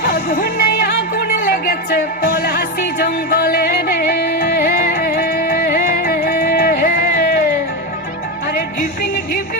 ফাগুনে আগুন লেগেছে পলাশি জঙ্গলে রে। আরে ঢিপিং ঢিপিং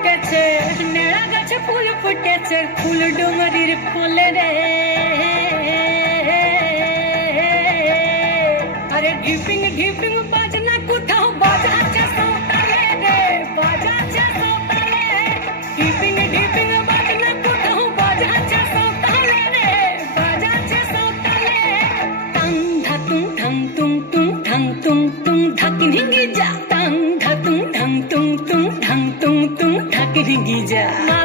ফুটেছে। নেড়া গাছে ফুল ফুটেছে, ফুল ডুমরির কোলে রে। আরে ঢিপিং ঢিপিং বাজনা কোথাও বাজাচ্ছে সৌতালে রে, বাজাচ্ছে সৌতালে ঢিপিং ঢিপিং বাজনা কোথাও বাজাচ্ছে সৌতালে রে, বাজাচ্ছে সৌতালে তং ধা তুং ঠং তুং তুং ঠং তুং তুং ধাকিনি গিজা তং Liguídia.